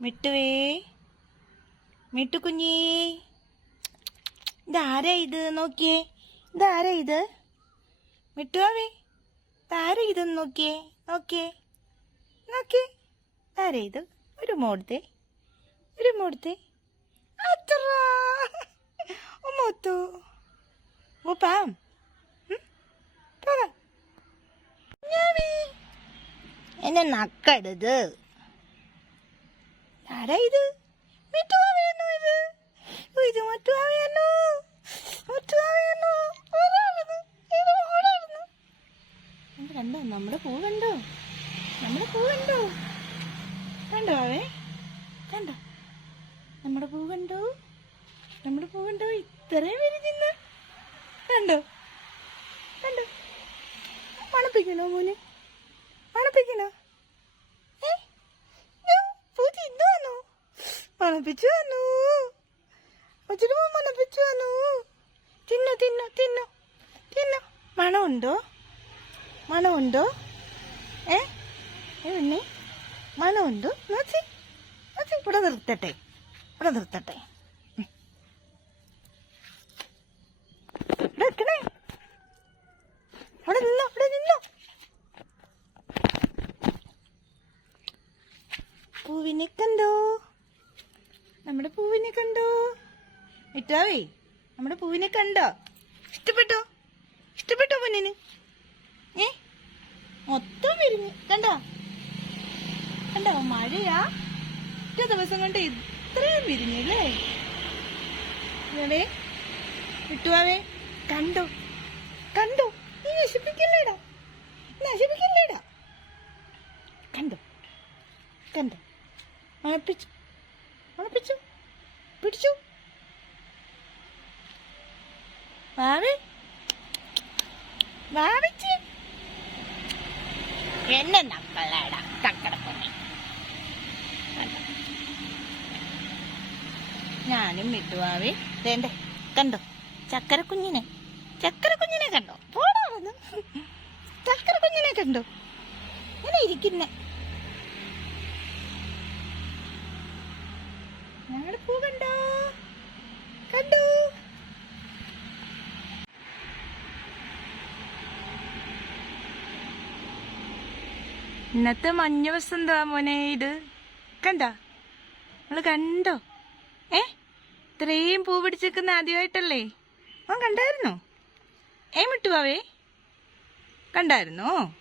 മിട്ടുവേ. മിട്ടു കുഞ്ഞേ ഇതാരാ ഇത് നോക്കിയേ? ഇതാരാ ഇത്? മിട്ടുവാവേ ഇതാരാ ഇതെന്ന് നോക്കിയേ? നോക്കിയേ. നോക്കിയേ. താര ഇത്? ഒരു മോടത്തെ. ഒരു മോടത്തെ. അത്ര. പോകാം. ഞാവേ എന്നെ നക്കരുത്. ആരാ ഇത്? മിട്ടുവാവേണോ ഇത്? ഇത് ഓടാടുന്നു ഇത് കണ്ടോ നമ്മുടെ പൂ കണ്ടോ? നമ്മുടെ പൂ കണ്ടോ? കണ്ടോ അവേ കണ്ടോ? നമ്മുടെ പൂ കണ്ടോ? നമ്മുടെ പൂ കണ്ടോ? ഇത്രയും വിരിഞ്ഞിന്ന് കണ്ടോ? കണ്ടോ? മണപ്പിക്കണോ മോനെ? മണപ്പിച്ചു വന്നു ഒത്തിരി മണപ്പിച്ചു വന്നു തിന്നു തിന്നു തിന്നു തിന്നു മണമുണ്ടോ മണമുണ്ടോ ഏ ഏ പിന്നെ മണമുണ്ടോ നോച്ചി നോച്ചി ഇവിടെ നിർത്തട്ടെ ഇവിടെ നിർത്തട്ടെ ഉം. ഇവിടെ വെക്കണേ അവിടെ നിന്നോ അവിടെ നിന്നോ പൂവിനെ കണ്ടോ നമ്മുടെ പൂവിനെ കണ്ടോ? മിറ്റാവേ നമ്മുടെ പൂവിനെ കണ്ടോ? ഇഷ്ടപ്പെട്ടോ? ഇഷ്ടപ്പെട്ടോ പൊന്നിന്? ഏ? മൊത്തം വിരിഞ്ഞു. കണ്ടോ? കണ്ടോ? മഴയാ. ഒറ്റ ദിവസം കൊണ്ട് ഇത്രയും വിരിഞ്ഞല്ലേ ഇവേ വിട്ടുവാവേ കണ്ടോ? കണ്ടോ? നീ നശിപ്പിക്കല്ലേടാ? നശിപ്പിക്കല്ലേടാ? കണ്ടോ? കണ്ടോ? മണപ്പിച്ചു വാവേ വാവിച്ച് എന്നെ നക്കളാടാ കക്കടപ്പൊന്നെ ഞാനും വിട്ടുവാവേ വേണ്ടേ കണ്ടോ? ചക്കര കുഞ്ഞിനെ ചക്കര കുഞ്ഞിനെ കണ്ടോ? പോടാ വന്ന്. ചക്കര കുഞ്ഞിനെ കണ്ടോ? ഇങ്ങനെ ഇരിക്കുന്ന. ഞങ്ങളുടെ പൂ കണ്ടോ? ഇന്നത്തെ മഞ്ഞ വസന്താ മോനെ ഇത്? കണ്ടോ? നമ്മൾ കണ്ടോ? ഏ? ഇത്രയും പൂ പിടിച്ചിരിക്കുന്ന ആദ്യമായിട്ടല്ലേ? ആ കണ്ടായിരുന്നോ? ഏ മിട്ടുവാവേ? കണ്ടായിരുന്നോ?